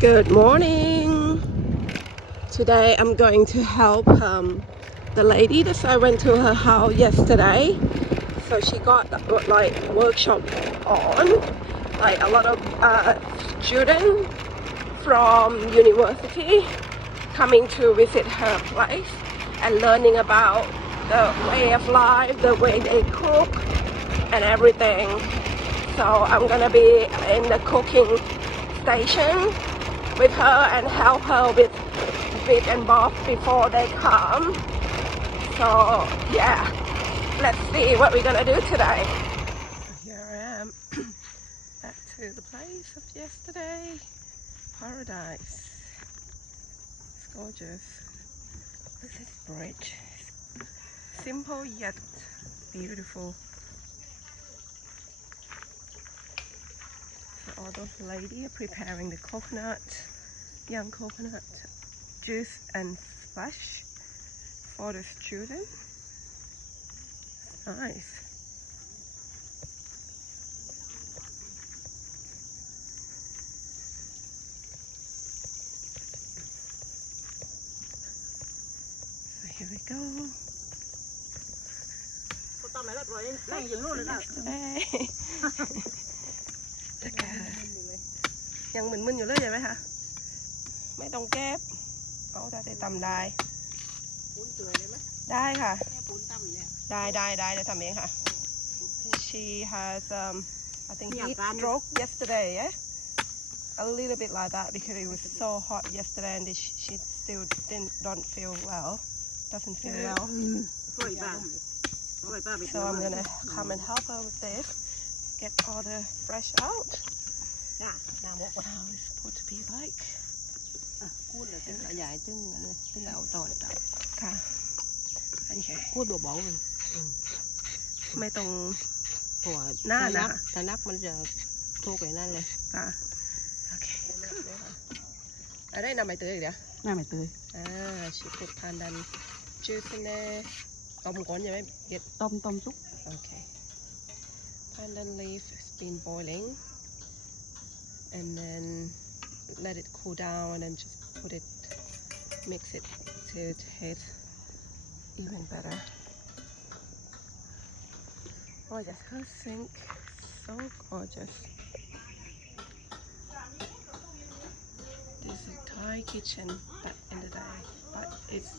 Good morning. Today I'm going to help the lady that I went to her house yesterday. So she got like workshop on, like a lot of students from university coming to visit her place and learning about the way of life, the way they cook and everything. So I'm gonna be in the cooking station with her and help her with bit and bob before they come. So yeah, let's see what we're gonna do today. Here I am back to the place of yesterday. Paradise. It's gorgeous. Look at this bridge. Simple yet beautiful. So all those ladies are preparing the young coconut juice and splash for the students. Nice. So here we go. Yesterday. ยังมึนๆอยู่เลยใช่ไหมคะไม่ต้องเก็บเอาแต่ตำได้ปูนเปื่อยได้ไหมได้ค่ะปูนตำเนี่ยได้จะทำเองค่ะ She has I think heat stroke yesterday, yeah? A little bit like that because it was so hot yesterday and she still don't feel well, doesn't feel well. So I'm gonna come and help her with this, get all the fresh out. How it's supposed to be like. พูดเลยเป็นใหญ่ตึ้งตึ้งเอาต่อจับ ค่ะโอเค พูดเบาๆมันไม่ตรง ตัว หน้านะ ถ้านักมันจะทุกไอ้นั่นเลย ค่ะโอเคได้นำใบเตยอีกเดี๋ยว หน้าไม่ตื่น she put pandan juice in there ต้มก่อนใช่ไหมเก็บ ต้มซุป Okay. Pandan leaf has been boiling, and then let it cool down, and then just mix it to taste even better. Oh yes, her sink, so gorgeous. This is Thai kitchen back in the day, but it's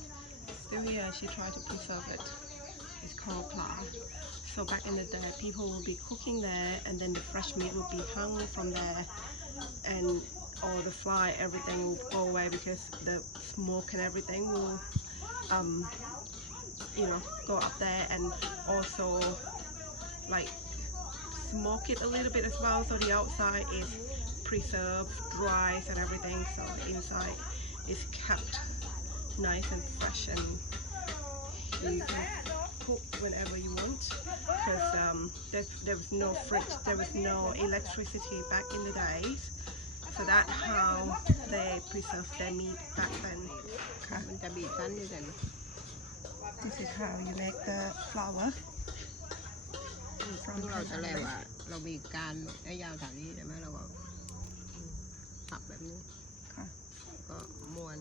still here. She tried to preserve it. It's called pla. So back in the day, people will be cooking there, and then the fresh meat will be hung from there, and all the fly, everything will go away because the smoke and everything will, go up there, and also like smoke it a little bit as well. So the outside is preserved, dries, and everything. So the inside is kept nice and fresh, and you can cook whenever you want because there was no fridge, there was no electricity back in the days, so that's how they preserved their meat back then. มันจะบีบชั้นด้วยกัน This is how you make the flour เราจะแล้วว่าเรามีการระยะฐานนี้ใช่ไหมเราก็ผับแบบนี้ก็ม้วน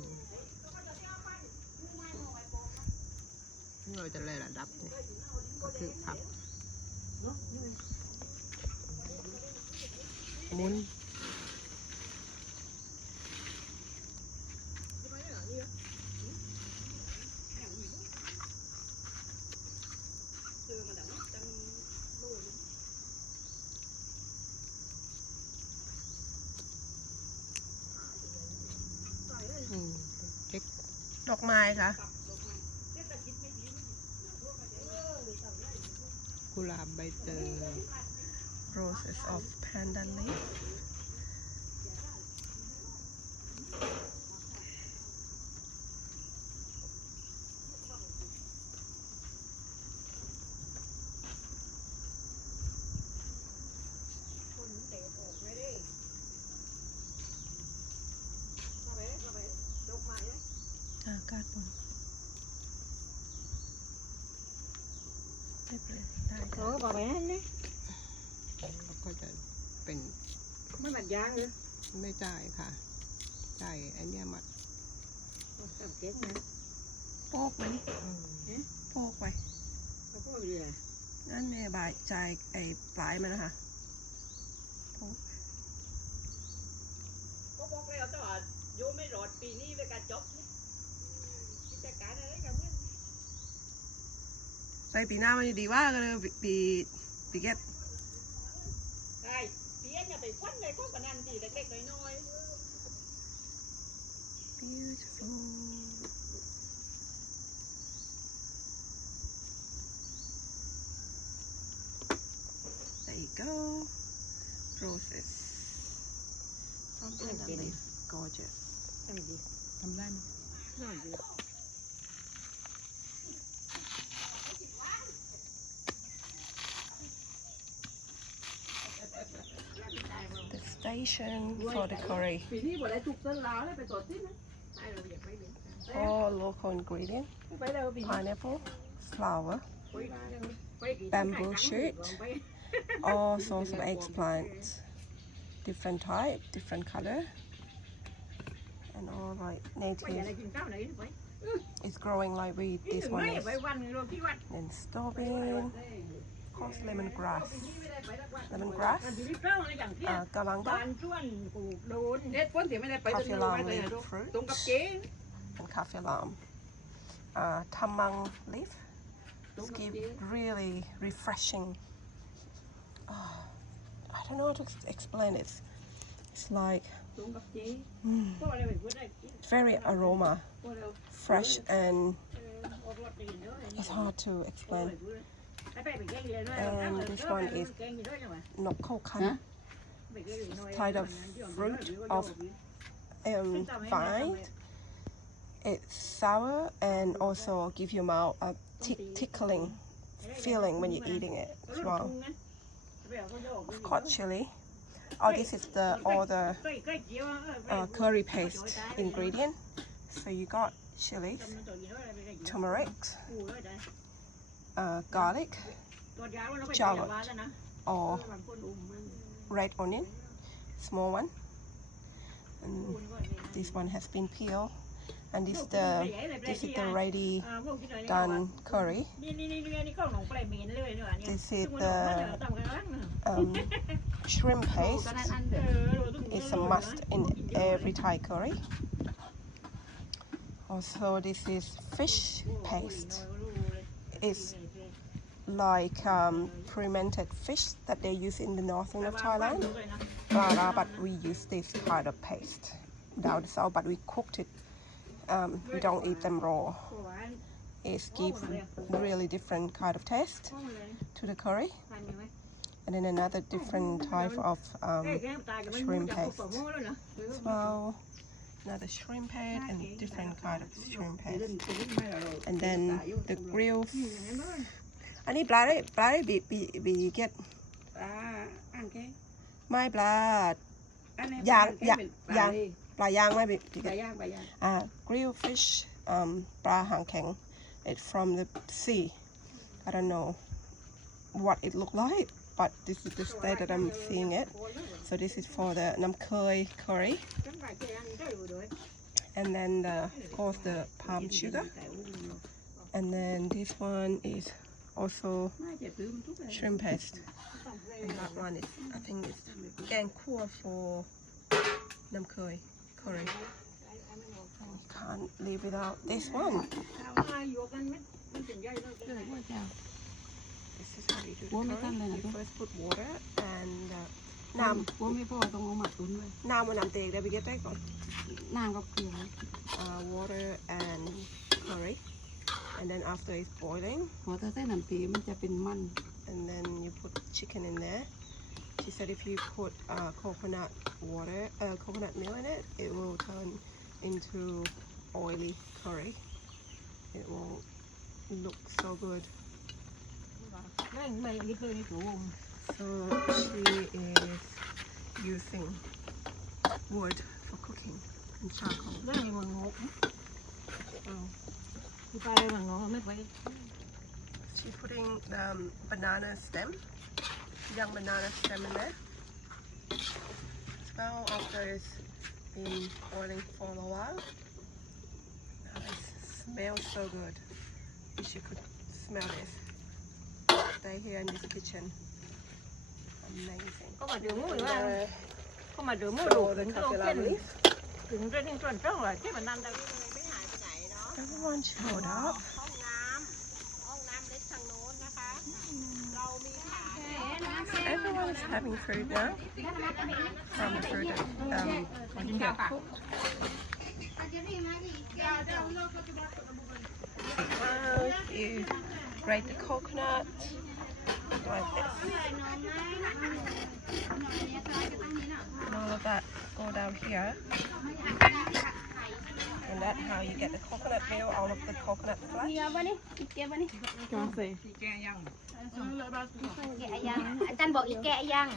เราจะเลยระดับนี่ก็คือผับหมุนดอกไม้ค่ะ กุหลาบใบเตย Roses of pandan leaf. God. ไม่เป็นไรได้ค่ะ บอกไปนั่นเลยก็จะเป็น ไม่บัดยางเลย ไม่จ่ายค่ะ ใส่อันเนี้ยมัด ทำเค้กนะ โปกไหมโปกไป เขาพูดเลย นั่นแม่บายใจไอ้ปลายมันนะคะโปก ก็บอกแล้วแต่ว่าโยไม่รอดปีนี้ไปการจบกิจการอะไรกันเนี่ย ใส่ปีหน้ามันจะดีว่าก็เลยปีเก็ต ใช่ปีนี้อย่าไปควันเลยพวกกันนั่นสิเล็กๆน้อย beautiful there you go roses from Phatthalung leaf gorgeous ๆทำดี ทำได้ไหม น่าดี the station for the curry ปีนี้บ่ได้ถูกต้นลาวเลยไปตรวจที่นะไปเราอยากไปเลย all local ingredient ไปเลยปีนี้ pineapple flour ไปกี่ bamboo shoot all sorts of eggplants different type different color and all like ไปอย่า native ได้กินข้าวไหนไป it's growing like weed นี่ this ถึง one ไม่ is ไปวันเราที่วัด then strawberry of course lemongrass lemongrass galangal บานชวนกูโดนเด็ดพ้นเสียไม่ได้ไปตรง Phatthalung ไป leaf fruit ตรงกับเจ๊ and Phatthalung tamang leaf it's give really refreshing oh, I don't know how to explain it it's like ตรงกับเจ๊พวกอะไรไปพูดได้ it's very aroma พวกเรา fresh and ออกรถดีเนาะ it's hard to explain ไปแกงเลย and this one is แกงอยู่ด้วยใช่ไหม nokkokan type of fruit of vine it's sour and also give your mouth a tickling feeling when you're eating it as well of course chili oh this is the all the curry paste ingredient so you got chilies turmeric garlic shallot or red onion small one and this one has been peeled and this is the ready done curry this is the shrimp paste it's a must in every Thai curry also this is fish paste it's like fermented fish that they use in the northern of Thailand but we use this kind of paste without the salt but we cooked it we don't eat them raw it gives really different kind of taste to the curry and then another different type of shrimp paste as well another shrimp paste and different kind of shrimp paste and then the grilled อันนี้ปลาได้บีเก็ต อ่างแกง ไม่ปลา ย่าง ปลาย่างไม่บี ป เก็ ลา ต ย่างปลาย่าง grilled fish ปลาหางแข็ง it's from the sea I don't know what it look like but this is the state that I'm seeing it so this is for the nam khơi curry and then of course the palm sugar and then this one is also shrimp paste and that one is I think it's แกงคั่ว for nam khơi curry can't live without this one this is how you do the curry you first put water and น้ำ ว่าไม่พอต้องเอาหมักตุ้นเลย น้ำมันน้ำเตกได้ไปเก็ตได้ก่อน น้ำกับเกลือ water and curry and then after it's boiling พอเธอใส่น้ำตีมันจะเป็นมัน and then you put chicken in there she said if you put coconut water coconut milk in it it will turn into oily curry it will look so good ไม่นี่คือถูก so she is using wood for cooking and charcoal ได้มันงกคือปลาอะไรมันงกไม่ไป she's putting banana stem young banana stem in there smell of those been boiling for a while. Now this smells so good. Wish you could smell this. Stay here in this kitchen. Amazing. Có mà rửa mũi mà. And, Có mà rửa mũi store đủ the cứng coffee đâu lime trên. leaf. Cứng trên hình chuẩn trông rồi. Thế mà nằm đâu. Everyone showed up. ห้องน้ำเล็กทางโน้นนะคะ เรามีฐาน Everyone's having food now. From food that cooked. You grate the coconut like this. And all of that go down here. And that's how you get the coconut meal out of the coconut flesh. อาจารย์บอกอีกแกะยัง